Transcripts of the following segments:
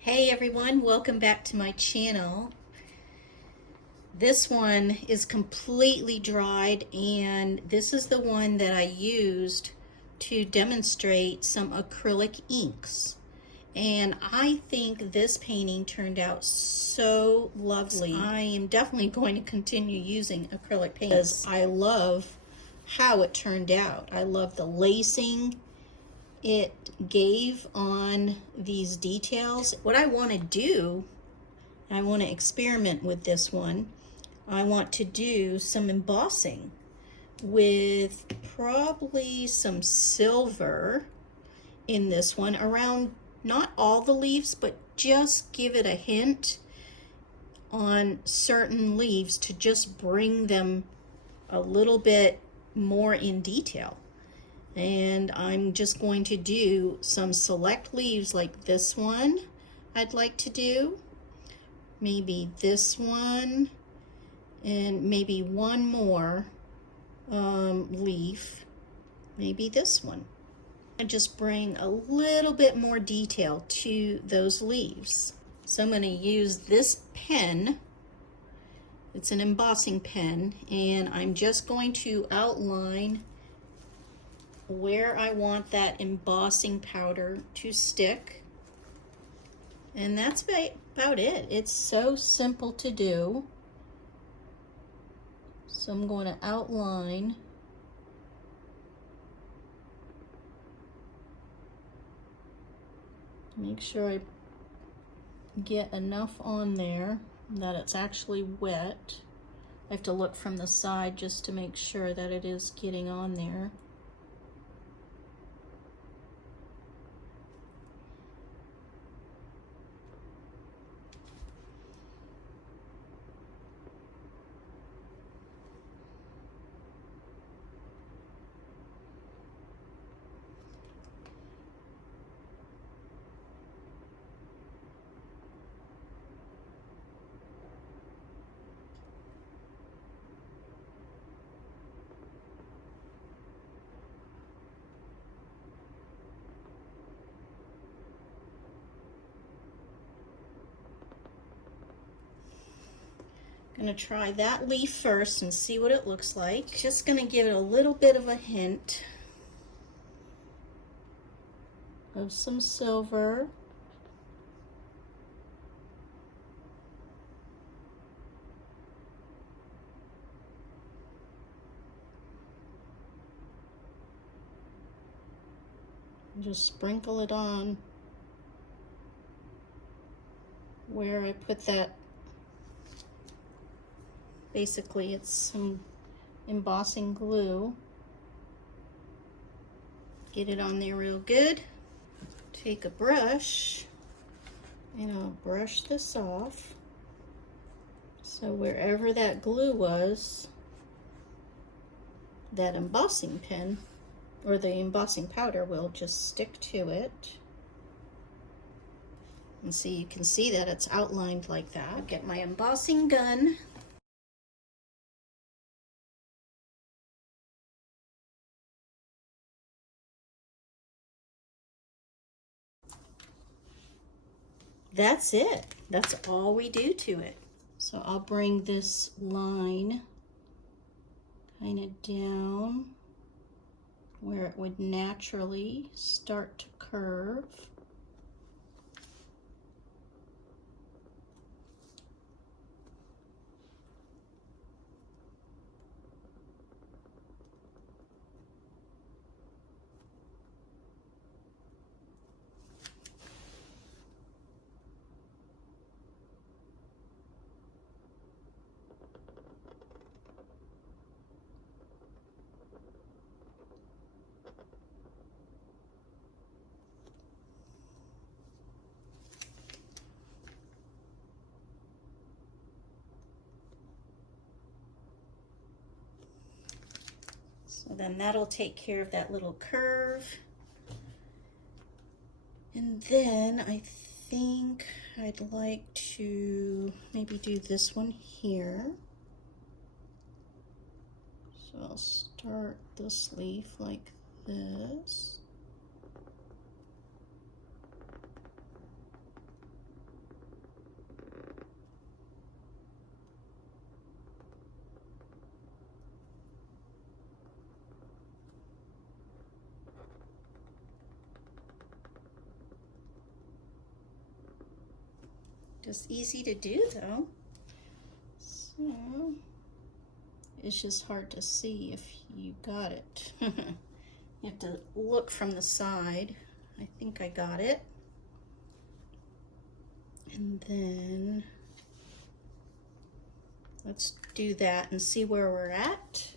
Hey everyone, welcome back to my channel. This one is completely dried, and this is the one that I used to demonstrate some acrylic inks. And I think this painting turned out so lovely. I am definitely going to continue using acrylic paint because I love how it turned out. I love the lacing it gave on these details. What I want to do, I want to experiment with this one. I want to do some embossing with probably some silver in this one around not all the leaves, but just give it a hint on certain leaves to just bring them a little bit more in detail. And I'm just going to do some select leaves like this one I'd like to do, maybe this one, and maybe one more leaf, maybe this one. And just bring a little bit more detail to those leaves. So I'm going to use this pen. It's an embossing pen, and I'm just going to outline where I want that embossing powder to stick. And that's about it. It's so simple to do. So I'm going to outline. Make sure I get enough on there that it's actually wet. I have to look from the side just to make sure that it is getting on there. Gonna try that leaf first and see what it looks like. Just gonna give it a little bit of a hint of some silver. Just sprinkle it on where I put that. Basically, it's some embossing glue. Get it on there real good. Take a brush and I'll brush this off. So wherever that glue was, that embossing pen or the embossing powder will just stick to it. And see, you can see that it's outlined like that. I'll get my embossing gun. That's it. That's all we do to it. So I'll bring this line kind of down where it would naturally start to curve. So then that'll take care of that little curve. And then I think I'd like to maybe do this one here. So I'll start this leaf like this. Just easy to do though. So it's just hard to see if you got it. You have to look from the side. I think I got it. And then let's do that and see where we're at.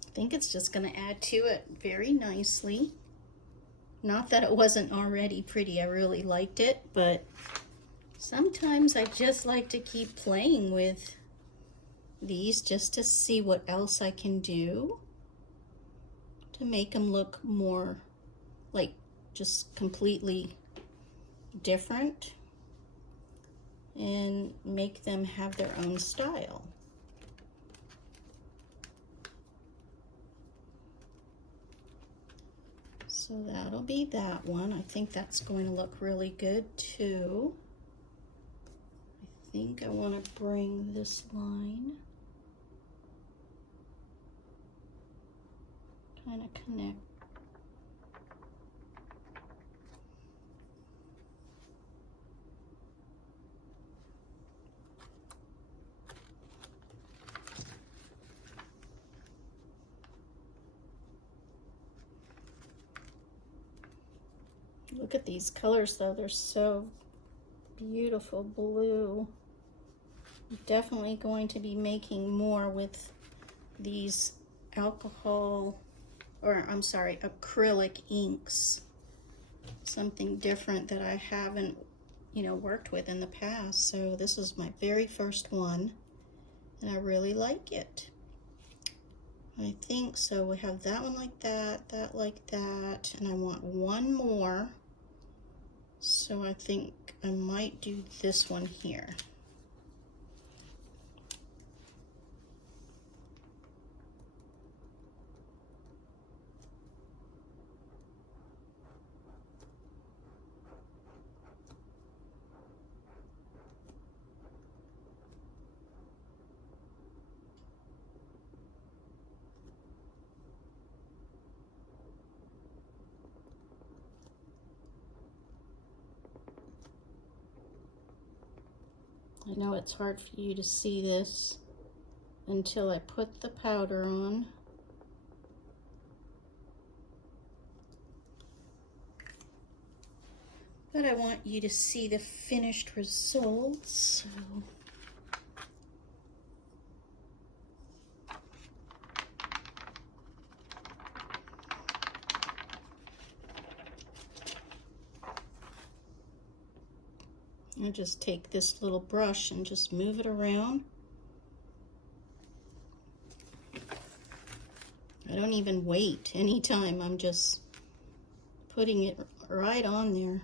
I think it's just going to add to it very nicely. Not that it wasn't already pretty, I really liked it, but sometimes I just like to keep playing with these just to see what else I can do to make them look more like just completely different and make them have their own style. So that'll be that one. I think that's going to look really good too. I think I want to bring this line, kind of connect. Look at these colors though, they're so beautiful. Blue. I'm definitely going to be making more with these alcohol, or I'm sorry, acrylic inks. Something different that I haven't, worked with in the past. So this is my very first one and I really like it. I think so. We have that one like that, that like that, and I want one more. So I think I might do this one here. I know it's hard for you to see this until I put the powder on. But I want you to see the finished results. So I just take this little brush and just move it around. I don't even wait anytime. I'm just putting it right on there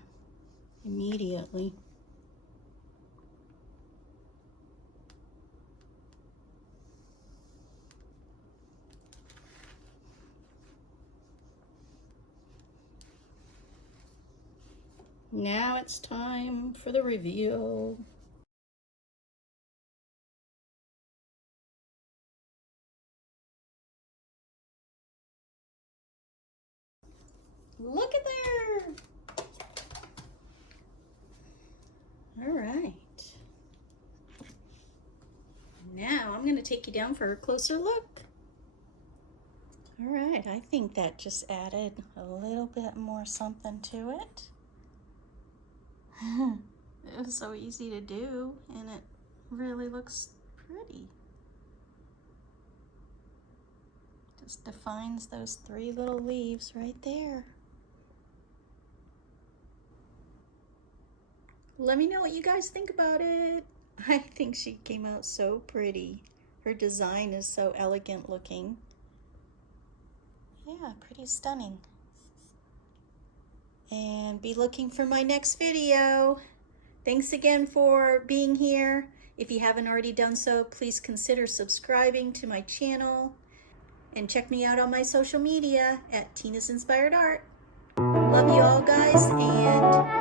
immediately. Now it's time for the reveal. Look at there! All right. Now I'm going to take you down for a closer look. All right, I think that just added a little bit more something to it. It was so easy to do, and it really looks pretty. Just defines those three little leaves right there. Let me know what you guys think about it. I think she came out so pretty. Her design is so elegant looking. Yeah, pretty stunning. And be looking for my next video. Thanks again for being here. If you haven't already done so, please consider subscribing to my channel and check me out on my social media at Tina's Inspired Art. Love you all, guys, and